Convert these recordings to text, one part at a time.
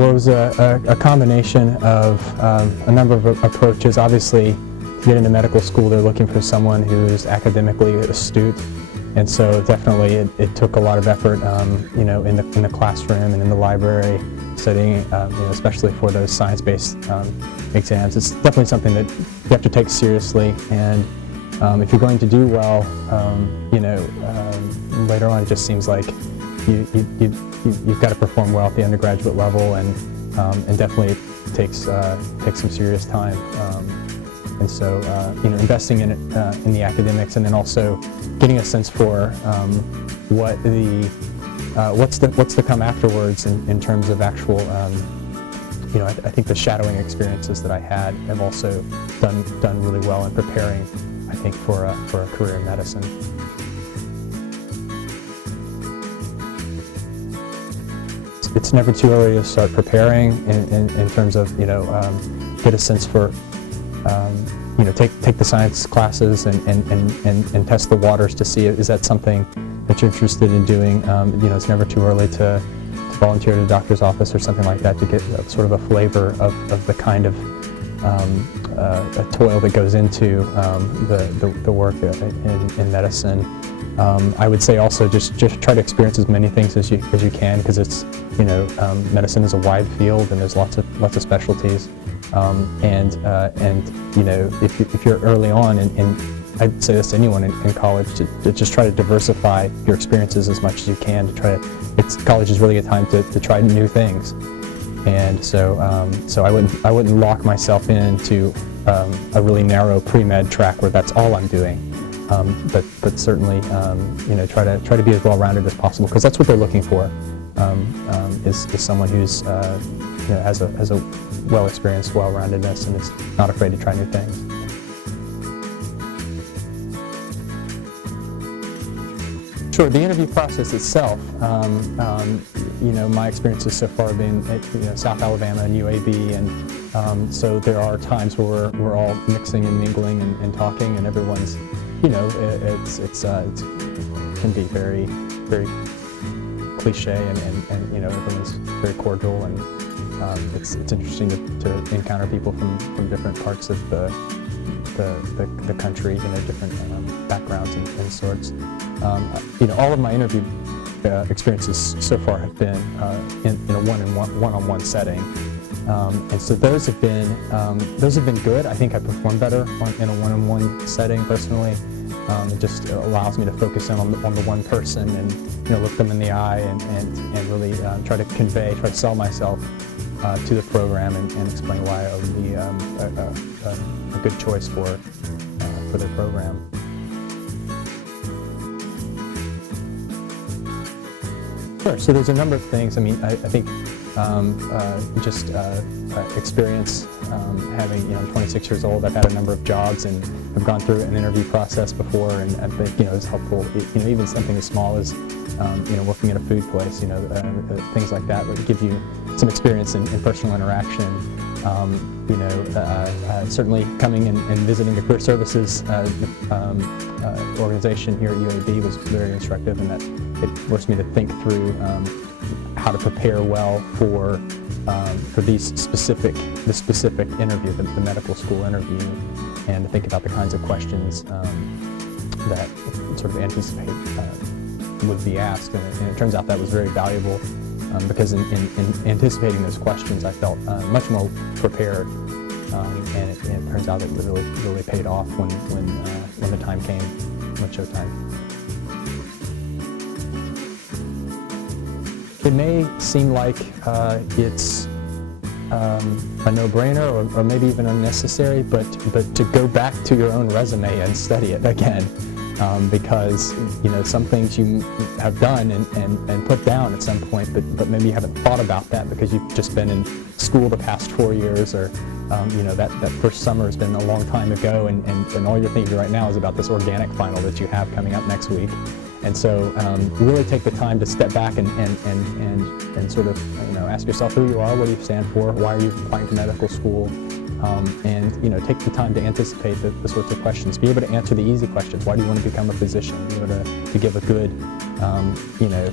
Well, it was a combination of a number of approaches. Obviously, to get into medical school, they're looking for someone who's academically astute, and so definitely it took a lot of effort, you know, in the classroom and in the library, studying, you know, especially for those science-based exams. It's definitely something that you have to take seriously, and if you're going to do well, you know, later on it just seems like you've got to perform well at the undergraduate level, and definitely it takes some serious time. And so, you know, investing in it, in the academics, and then also getting a sense for what's to come afterwards in terms of actual, you know, I think the shadowing experiences that I had have also done really well in preparing, I think, for a career in medicine. It's never too early to start preparing in terms of, you know, get a sense for, you know, take the science classes and test the waters to see, is that something that you're interested in doing. You know, it's never too early to volunteer at a doctor's office or something like that to get sort of a flavor of the kind of a toil that goes into the work in medicine. I would say also just try to experience as many things as you can, because it's, you know, medicine is a wide field and there's lots of specialties, and you know, if you're early on, and I'd say this to anyone in college, to just try to diversify your experiences as much as you can, to try to, college is really a time to try new things. And so I wouldn't lock myself into a really narrow pre-med track where that's all I'm doing. But certainly, you know, try to be as well-rounded as possible, because that's what they're looking for, is someone who's, you know, has a well-experienced, well-roundedness, and is not afraid to try new things. Sure, the interview process itself, you know, my experiences so far have been at, you know, South Alabama and UAB, and so there are times where we're all mixing and mingling and talking, and everyone's, you know, it can be very cliche, and you know, everyone's very cordial, and it's interesting to encounter people from different parts of the country, you know, different backgrounds and sorts. You know, all of my interview experiences so far have been in a one-on-one setting, and so those have been good. I think I perform better in a one-on-one setting personally. It just allows me to focus in on the one person, and, you know, look them in the eye, and really try to sell myself to the program, and explain why I would be a good choice for their program. Sure. So there's a number of things. I mean, I think just experience, having, you know, I'm 26 years old. I've had a number of jobs and have gone through an interview process before, and I think, you know, it's helpful. You know, even something as small as, you know, working at a food place, you know, things like that would give you some experience in personal interaction. You know, certainly coming and visiting the Career Services organization here at UAB was very instructive, in that it forced me to think through how to prepare well for this specific interview, the medical school interview, and to think about the kinds of questions that sort of anticipate would be asked. And it turns out that was very valuable, because in anticipating those questions, I felt much more prepared, and it turns out it really paid off when the time came, when showtime. It may seem like it's a no-brainer, or maybe even unnecessary, but to go back to your own resume and study it again, because, you know, some things you have done and put down at some point, but maybe you haven't thought about that because you've just been in school the past 4 years, or you know, that first summer has been a long time ago, and all you're thinking right now is about this organic final that you have coming up next week. And so really take the time to step back and sort of, you know, ask yourself who you are, what do you stand for, why are you applying to medical school, and, you know, take the time to anticipate the sorts of questions. Be able to answer the easy questions. Why do you want to become a physician? Be able to give a good, you know,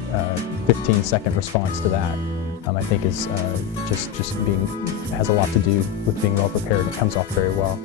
15-second response to that. I think is just being has a lot to do with being well prepared. It comes off very well.